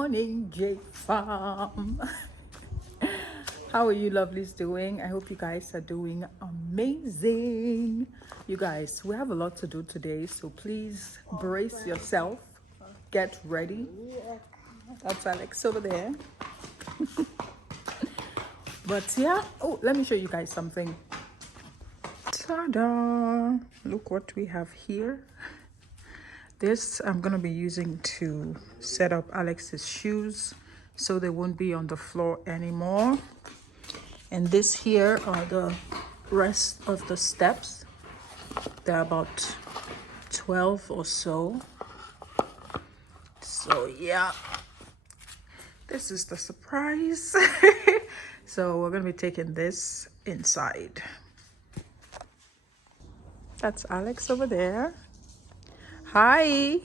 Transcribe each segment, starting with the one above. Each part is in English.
morning, J Farm. How are you lovelies doing? I hope you guys are doing amazing. You guys, we have a lot to do today, so please brace yourself. Get ready. That's Alex over there. But yeah, oh, let me show you guys something. Ta-da! Look what we have here. This I'm gonna be using to set up Alex's shoes so they won't be on the floor anymore. And this here are the rest of the steps. There are about 12 or so. So yeah, this is the surprise. So we're gonna be taking this inside. That's Alex over there. Hi.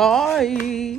Hi.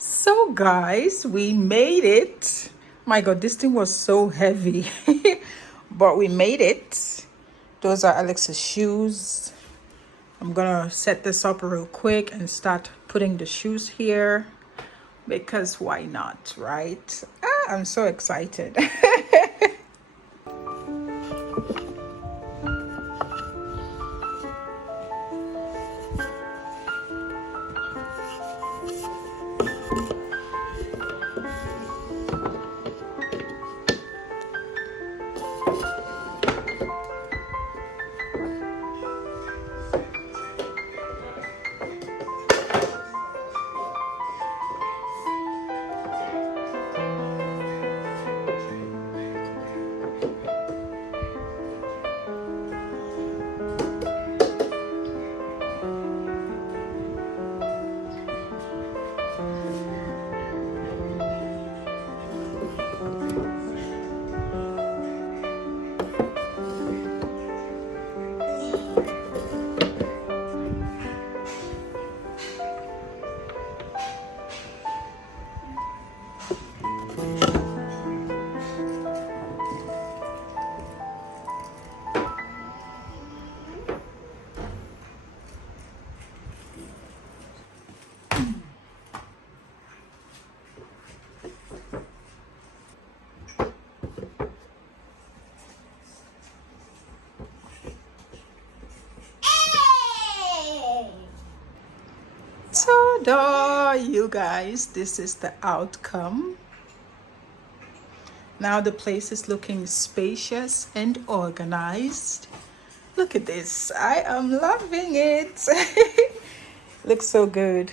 So guys, we made it. My god, this thing was so heavy. But we made it. Those are Alex's shoes. I'm gonna set this up real quick and start putting the shoes here because why not, right? I'm so excited. Ta-da, you guys, this is the outcome. Now the place is looking spacious and organized. Look at this. I am loving it. Looks so good.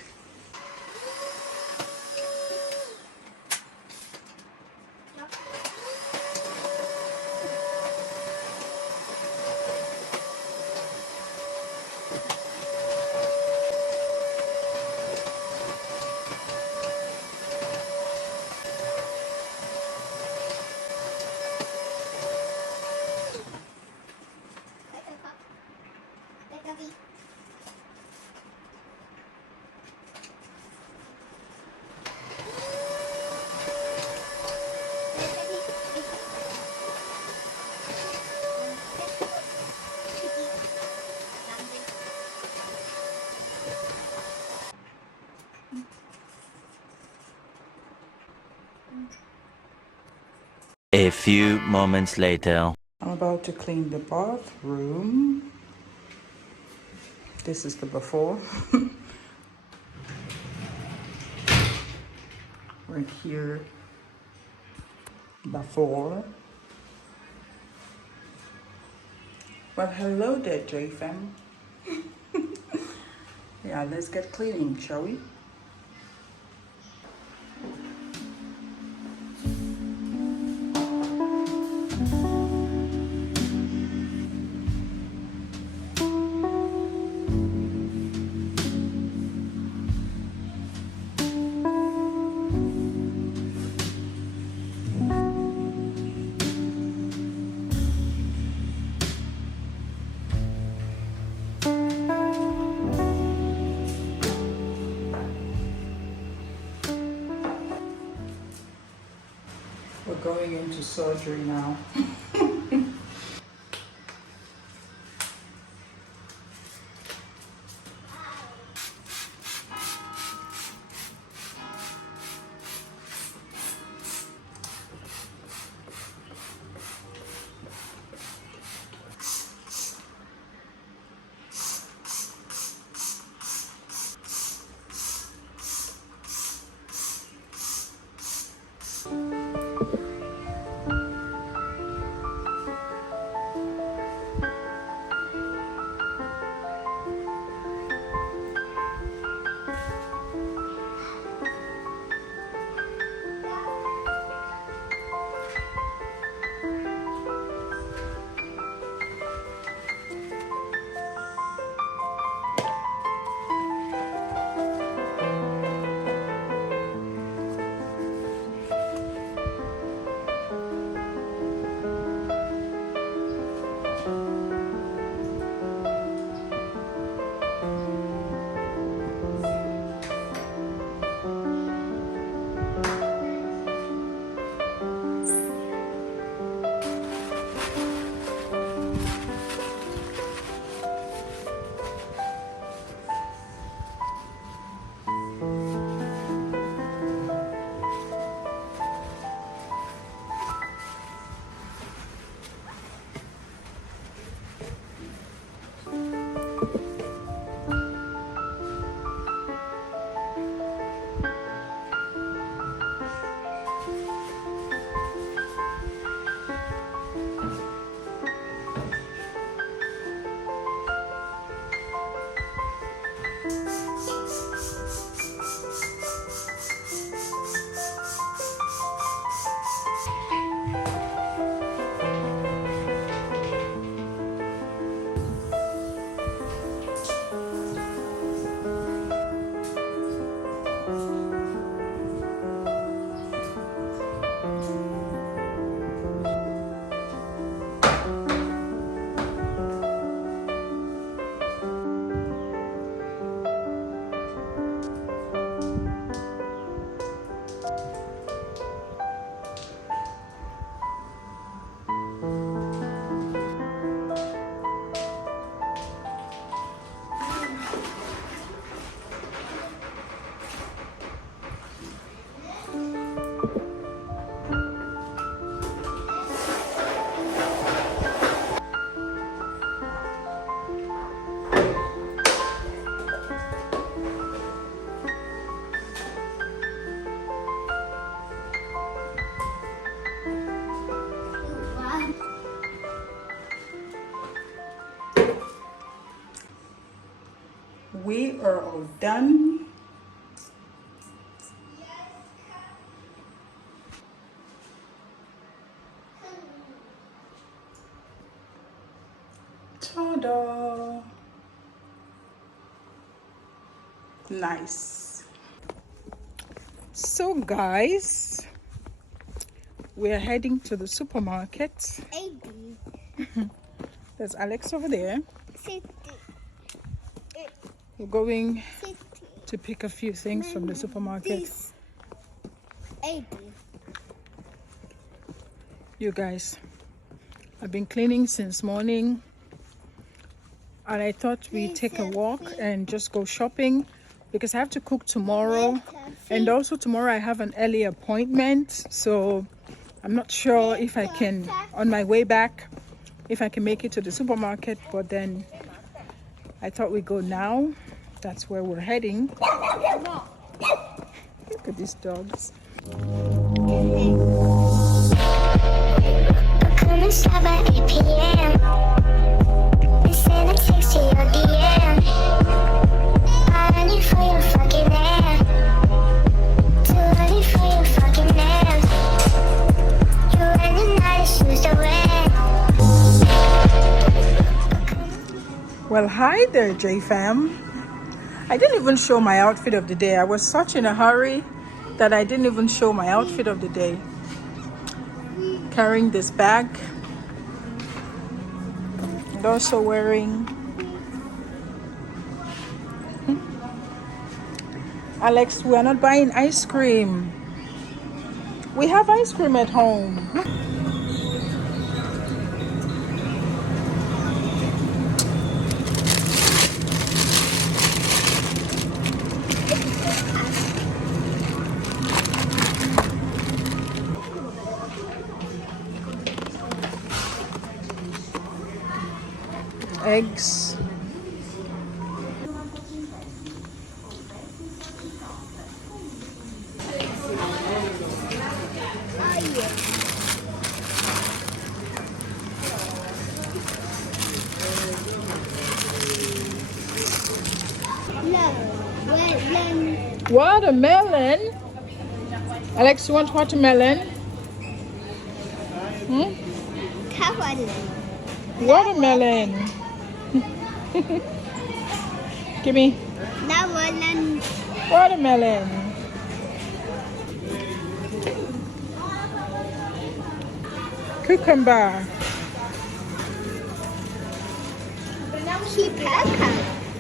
A few moments later. I'm about to clean the bathroom. This is the before. Right here, before. Well, hello there, JFam. Yeah, let's get cleaning, shall we? We're going into surgery now. are all done. Ta-da! Nice. So guys, we're heading to the supermarket. There's Alex over there. We're going to pick a few things from the supermarket. You guys, I've been cleaning since morning, and I thought we'd take a walk and just go shopping because I have to cook tomorrow, and also tomorrow I have an early appointment, so I'm not sure if I can, on my way back, if I can make it to the supermarket. But then I thought we'd go now. That's where we're heading. Look at these dogs. Come and stop at 8 p.m. and send a text to your DM. Not ready for your fucking ass. Too early for your fucking nails. You and the night shoes to wear. Well, hi there, J-Fam. I didn't even show my outfit of the day. I was such in a hurry that I didn't even show my outfit of the day. Carrying this bag and also wearing Alex, we are not buying ice cream. We have ice cream at home. Eggs. Watermelon. Alex, you want watermelon? Watermelon. Give me. Watermelon. Cucumber.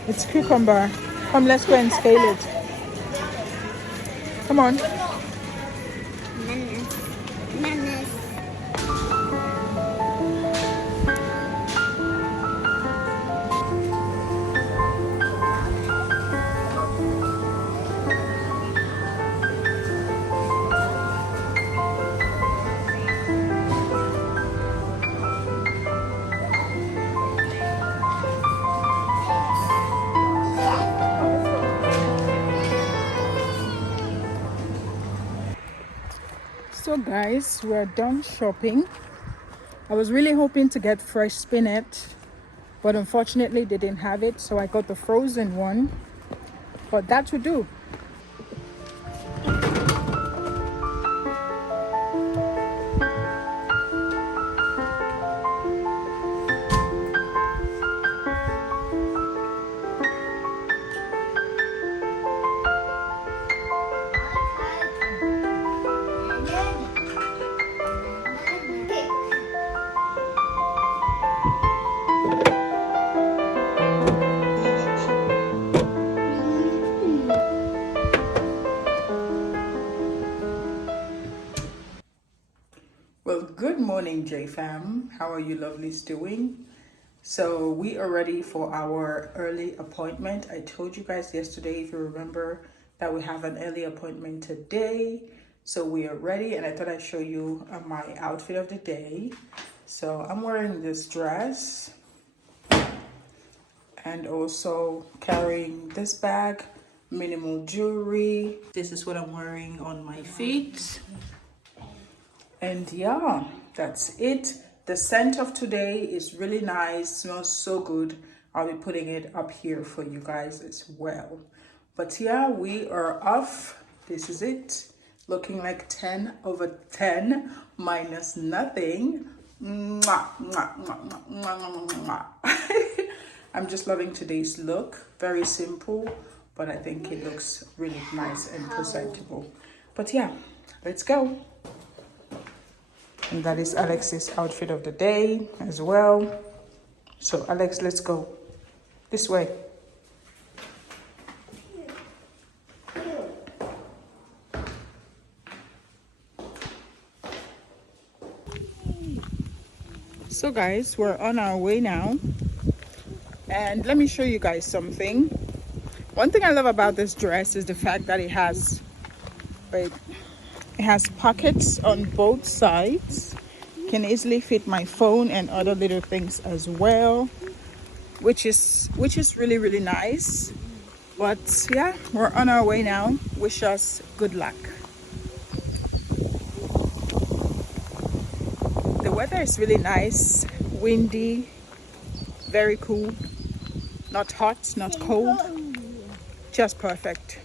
It's cucumber. Come, let's go and scale it. Come on. So guys, we're done shopping. I was really hoping to get fresh spinach, but unfortunately they didn't have it, so I got the frozen one. But that would do. Well, good morning, J-Fam. How are you lovelies doing? So we are ready for our early appointment. I told you guys yesterday, if you remember, that we have an early appointment today. So we are ready, and I thought I'd show you my outfit of the day. So I'm wearing this dress and also carrying this bag, minimal jewelry. This is what I'm wearing on my feet. And yeah, that's it. The scent of today is really nice, smells so good. I'll be putting it up here for you guys as well. But yeah, we are off. This is it. Looking like 10 over 10 minus nothing. Mwah, mwah, mwah, mwah, mwah, mwah, mwah. I'm just loving today's look. Very simple, but I think it looks really nice and presentable. But yeah, let's go. And that is Alex's outfit of the day as well. So Alex, let's go. This way. So guys, we're on our way now. And let me show you guys something. One thing I love about this dress is the fact that it has pockets on both sides. Can easily fit my phone and other little things as well, which is really, really nice. But yeah, we're on our way now. Wish us good luck. The weather is really nice, windy, very cool. Not hot, not cold, just perfect.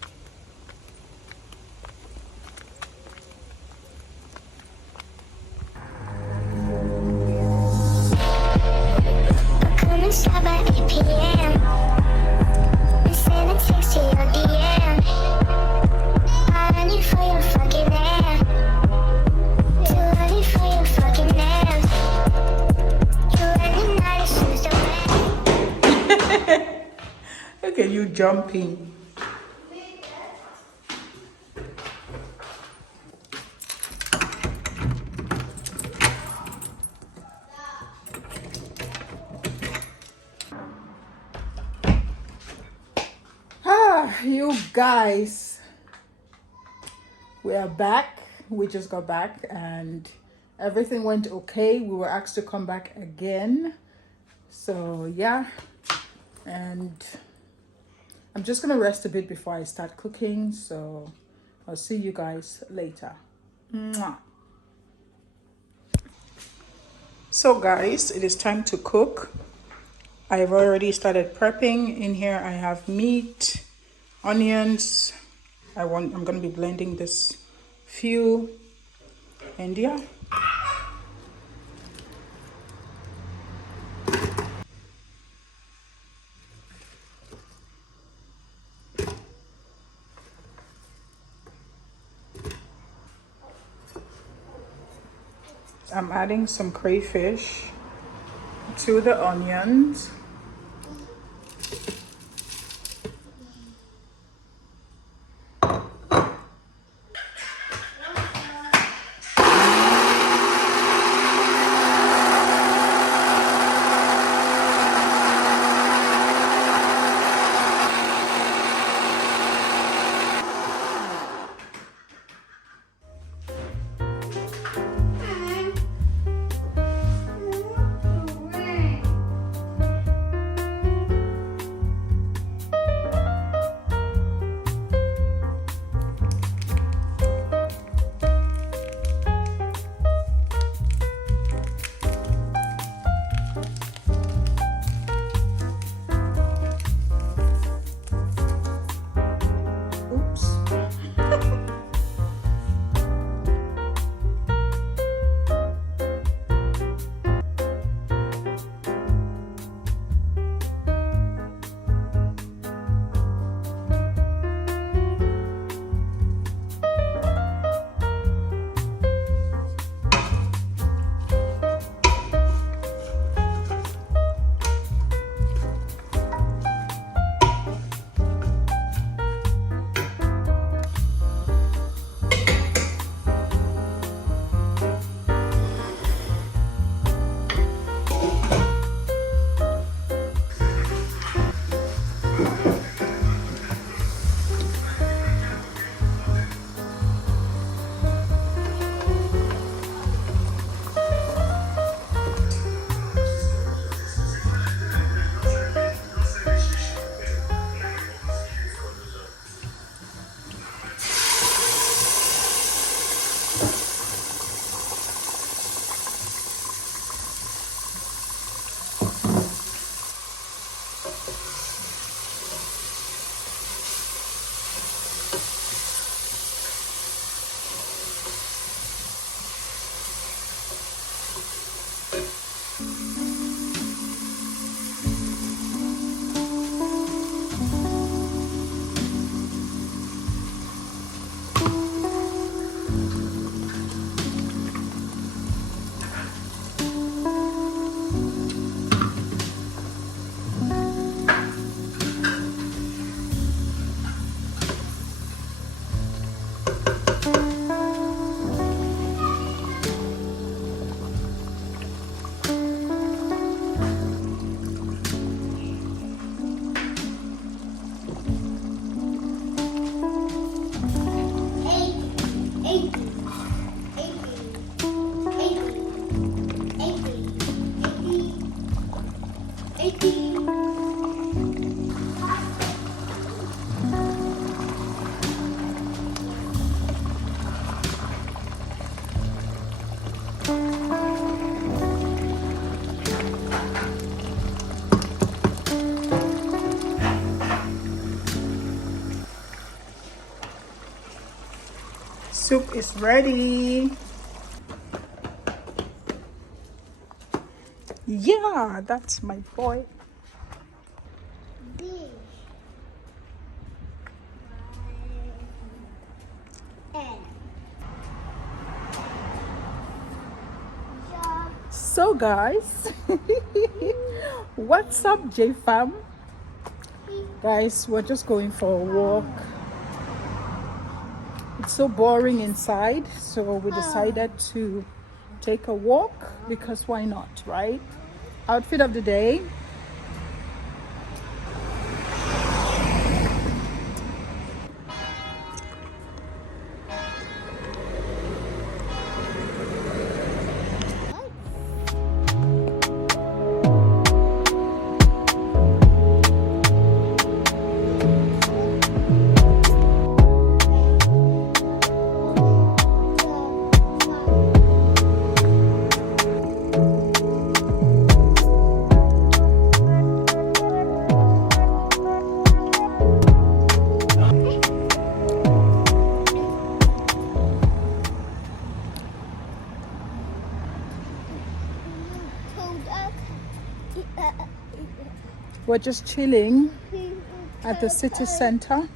Stop at 8 p.m. and send a text to your DM. I'm ready for your fucking ass. Too early for your fucking ass. You really not choose the way. Look at you jumping. You guys, we are back. We just got back and everything went okay. We were asked to come back again, so yeah, and I'm just gonna rest a bit before I start cooking, so I'll see you guys later. Mwah. So guys, it is time to cook. I've already started prepping. In here I have meat, onions. I'm gonna be blending this few, and yeah. I'm adding some crayfish to the onions. Soup is ready. Yeah, that's my boy. So guys, what's up, J fam? Guys, we're just going for a walk. It's so boring inside, so we decided to take a walk because why not, right? Outfit of the day. We're just chilling at the city center.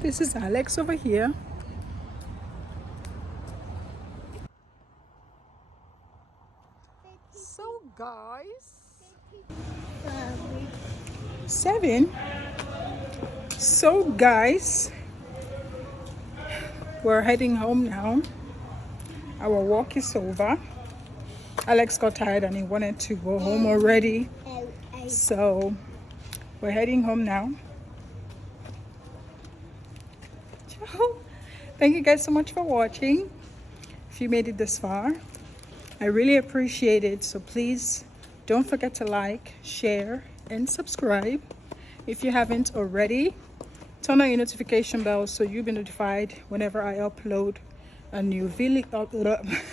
This is Alex over here. So guys, 7. So guys, we're heading home now. Our walk is over. Alex got tired and he wanted to go home already. So we're heading home now. Thank you guys so much for watching. If you made it this far, I really appreciate it. So please don't forget to like, share, and subscribe. If you haven't already, turn on your notification bell so you'll be notified whenever I upload a new video.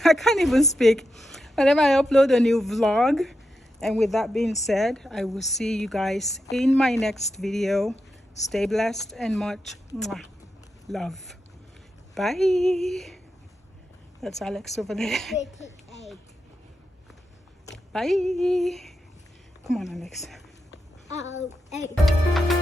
I can't even speak. Whenever I upload a new vlog. And with that being said, I will see you guys in my next video. Stay blessed and much love. Bye. That's Alex over there. Bye. Come on, Alex. 8.